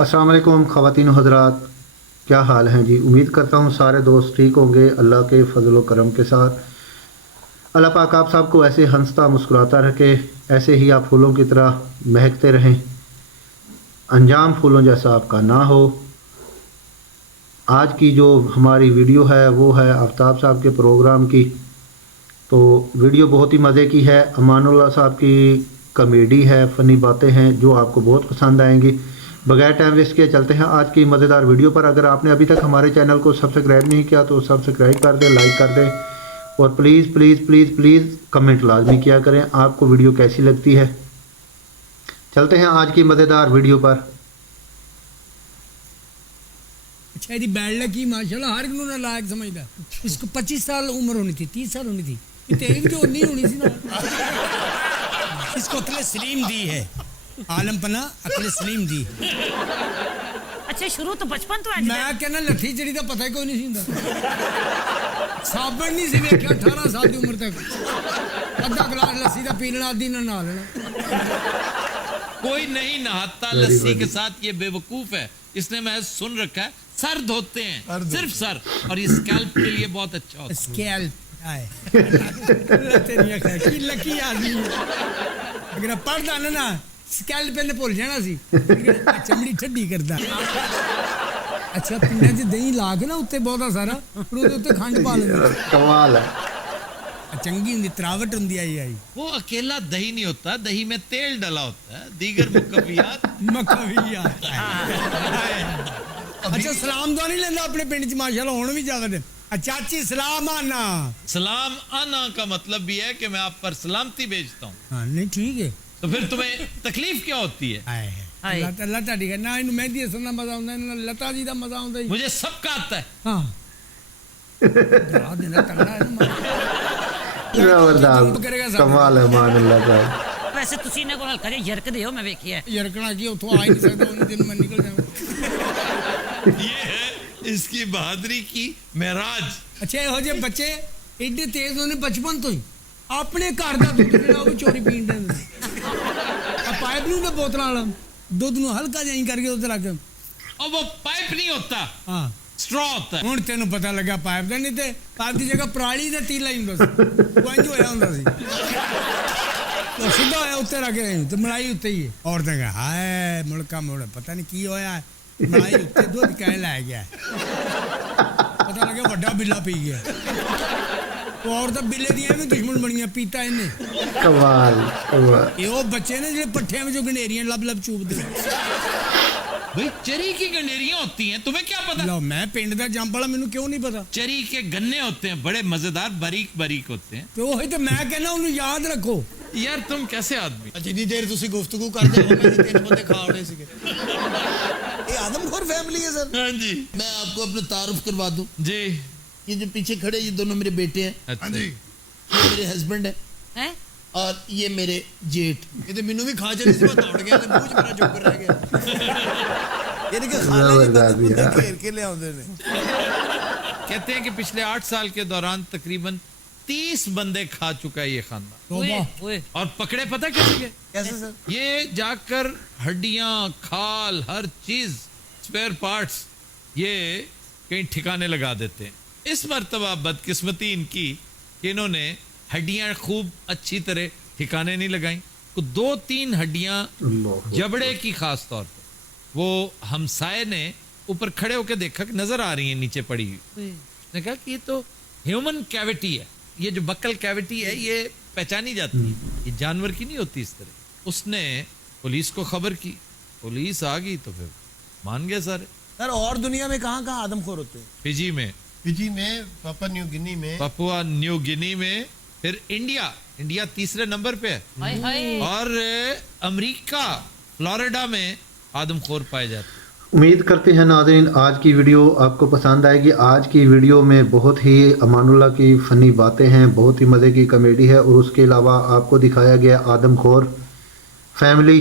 अस्सलाम वालेकुम ख़वातीन व हज़रात, क्या हाल हैं जी। उम्मीद करता हूँ सारे दोस्त ठीक होंगे अल्लाह के फजल व करम के साथ। अल्लाह पाक आप सबको ऐसे हंसता मुस्कुराता रखे, ऐसे ही आप फूलों की तरह महकते रहें, अंजाम फूलों जैसा आपका ना हो। आज की जो हमारी वीडियो है वो है आफ्ताब साहब के प्रोग्राम की। तो वीडियो बहुत ही मज़े की है, अमानुल्लाह साहब की कॉमेडी है, फ़नी बातें हैं जो आपको बहुत पसंद आएंगी। बगैर टाइम वेस्ट किए चलते हैं आज की मज़ेदार वीडियो पर। अगर आपने अभी तक हमारे चैनल को सब्सक्राइब नहीं किया तो सब्सक्राइब कर दें, लाइक कर दें और please please please please comment लाजमी किया करें आपको वीडियो कैसी लगती है। चलते हैं आज की मज़ेदार वीडियो पर। अच्छा यदि बैड लक की माशाल्लाह हर किसी ने लायक समझदा। इसको 25 साल उम्र होनी थी, 30 साल होनी थी, तेरी जो नहीं होनी थी ना। इसको अक्ल सलीम दी है, आलम पना अक्ल सलीम दी। अच्छा शुरू तो बचपन तो है। मैं कहना लट्ठी जड़ी का पता ही कोई नहीं सी हुंदा। साबण नहीं सी वेख्या 18 साल की उम्र तक। अद्धा गिलास लस्सी का पी लेना, आधी ना नहा लेना। कोई नहीं नहाता लस्सी के साथ, ये बेवकूफ है। इसने मैं सुन रखा है सर धोते हैं, सिर्फ सर, और ये स्कैल्प के लिए बहुत अच्छा होता है। स्कैल्प तेरी अक्ल की लकी आदमी अगर पढ़दा ना स्कैल्प पहले भुल जाना सी, चमड़ी ठंडी करदा। अच्छा पिंडा च दही ला के ना उत्ते बहुत सारा फिर उत्ते खंड पा लेंदे, कमाल है, चंगी हुंदी त्रावट हुंदी आई। वो अकेला दही नहीं होता, दही में तेल डला होता है, दीगर मुकव्वियात। अच्छा सलाम तो नहीं लेंदा अपने पिंड च माशाल्लाह हुण भी जावे। चाची सलाम आना। सलाम आना का मतलब भी है कि मैं आप पर सलामती भेजता हूँ। हाँ नहीं ठीक है, तो फिर तुम्हें तकलीफ क्या होती है? अल्लाह ताड़ी का ना इन्हू मेहंदी हसन का मजा आंदा, ना लता जी का मजा आंदा। मुझे सबका आता है। हाँ डरा देना तगड़ा है ना। जबरदस्त कमाल है मानुल्लाह साहब। वैसे तुसी ने को हल्का जिहा यरक दियो, मैं वेखिया है। यरकना की उठो आ ही नहीं सकदा, उन दिन मैं निकल जाऊं। ये है इसकी बहादुरी की महराज। अच्छा ਇਹੋ ਜਿਹੇ ਬੱਚੇ ਏਡੇ ਤੇਜ਼ ਹੋਣੇ ਬਚਪਨ ਤੋਂ ਹੀ, ਆਪਣੇ ਘਰ ਦਾ ਦੁੱਧ ਜਿਹੜਾ ਉਹ ਵੀ ਚੋਰੀ ਪੀਣ ਦੇ ਹੁੰਦੇ ਆ। ਪਾਈਪ ਨਹੀਂ ਤੇ ਬੋਤਲਾਂ ਵਾਲਾ ਦੁੱਧ ਨੂੰ ਹਲਕਾ ਜਿਹਾ ਹੀ ਕਰਕੇ ਉੱਤੇ ਰੱਖ। और वो पाइप नहीं होता, ਹਾਂ स्ट्रॉ होता है। ਹੁਣ ਤੈਨੂੰ ਪਤਾ ਲੱਗਾ ਪਾਈਪ ਦਾ, ਨਹੀਂ ਤੇ ਪਾਈਪ ਦੀ ਜਗ੍ਹਾ ਪਰਾਲੀ ਦਾ ਤੀਲਾ ਹੀ ਹੁੰਦਾ ਸੀ। ਪੰਜ ਹੋਇਆ ਹੁੰਦਾ ਸੀ, ਉਹ ਸਿੱਧਾ ਹੋਇਆ ਉੱਤੇ ਰੱਖ ਰਹੇ ਤੇ ਮਲਾਈ ਉੱਤੇ ਹੀ ਹੈ। ਔਰਤਾਂ ਕਹੇ ਹਾਏ ਮੁਲਕਾ ਮੋੜ ਪਤਾ ਨਹੀਂ ਕੀ ਹੋਇਆ, ਮਲਾਈ ਉੱਤੇ ਦੁੱਧ ਕਹਿ ਲੈ ਗਿਆ, ਪਤਾ ਲੱਗਿਆ ਵੱਡਾ ਬਿੱਲਾ ਪੀ ਗਿਆ। ਉਹ ਔਰਤਾਂ ਬਿੱਲੇ ਦੀਆਂ ਵੀ ਦੁਸ਼ਮਣ ਬਣੀਆਂ, ਪੀਤਾ ਇਹਨੇ। कमाल कमाल। ਇਹ ਉਹ ਬੱਚੇ ਨੇ ਜਿਹੜੇ ਪੱਠਿਆਂ ਵਿੱਚੋਂ ਗੰਡੇਰੀਆਂ ਲੱਭ ਲੱਭ ਚੂਪਦੇ। भाई चरी की गंडेरियां होती हैं, तुम्हें क्या पता? ਲਓ ਮੈਂ ਪਿੰਡ ਦਾ ਜੰਮ ਵਾਲਾ, ਮੈਨੂੰ ਕਿਉਂ नहीं पता। चरी के गन्ने होते हैं, बड़े मजेदार बारीक बारीक होते हैं। ਤੇ ਉਹੀ ਤੇ ਮੈਂ ਕਹਿੰਦਾ ਉਹਨੂੰ ਯਾਦ ਰੱਖੋ। यार तुम कैसे आदमी? जितनी देर तुसी गुफ्तगू करते हो मैं तीन बंदे खा उड़े सीगे। ये आदमखोर फैमिली है सर। हाँ जी मैं आपको अपना तारुफ करवा दूं। जी। ये जो पीछे खड़े ये दोनों मेरे बेटे हैं। अच्छा जी। ये मेरे हस्बैंड है हैं? और ये मेरे जेठ। ये तो मैनू भी खा चले सी, मैं दौड़ गया ते मुंह च मेरा चुप रह गया। ये देखो खाला जी बंदे घेर के ले आउंदे ने। कहते हैं कि पिछले 8 साल के दौरान तकरीबन 30 बंदे खा चुका है ये खानदान। ओए ओए और पकड़े पता कैसे गए? कैसे सर? ये जाकर हड्डियां, खाल, हर चीज, स्पेयर पार्ट्स ये कहीं ठिकाने लगा देते हैं। इस मर्तबा बदकिस्मती इनकी कि इन्होंने हड्डियां खूब अच्छी तरह ठिकाने नहीं लगाई। तो 2-3 हड्डियां जबड़े की खास तौर पर वो हमसाये ने ऊपर खड़े होकर देखा कि नजर आ रही है नीचे पड़ी हुई। उसने कहा कि ये तो ह्यूमन कैविटी है, ये जो बक्कल कैविटी है ये पहचानी जाती है, ये जानवर की नहीं होती इस तरह। उसने पुलिस को खबर की, पुलिस आ गई तो फिर मान गए सारे। सर और दुनिया में कहाँ कहाँ आदमखोर होते हैं? फिजी में, फिजी में, पापा न्यू गिनी में, पपुआ न्यू गिनी में, फिर इंडिया, इंडिया तीसरे नंबर पे है, हाय हाय। और अमेरिका फ्लोरिडा में आदमखोर पाए जाते हैं। उम्मीद करते हैं नाज़रीन आज की वीडियो आपको पसंद आएगी। आज की वीडियो में बहुत ही अमानुल्लाह की फ़नी बातें हैं, बहुत ही मज़े की कॉमेडी है और उसके अलावा आपको दिखाया गया आदमखोर फैमिली।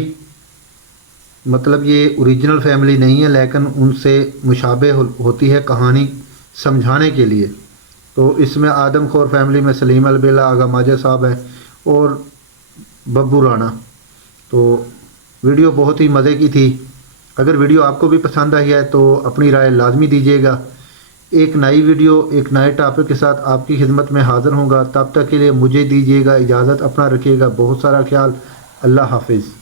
मतलब ये ओरिजिनल फैमिली नहीं है लेकिन उनसे मुशाबे होती है कहानी समझाने के लिए। तो इसमें आदमखोर फैमिली में सलीम अलबेला, आगा माजिद साहब है और बब्बू राणा। तो वीडियो बहुत ही मज़े की थी। اگر ویڈیو آپ کو بھی پسند آئی ہے تو اپنی رائے لازمی دیجیے گا. ایک نئی ویڈیو ایک نئے ٹاپک کے ساتھ آپ کی خدمت میں حاضر ہوں گا. تب تک کے لیے مجھے دیجیے گا اجازت. اپنا رکھیے گا بہت سارا خیال. اللہ حافظ.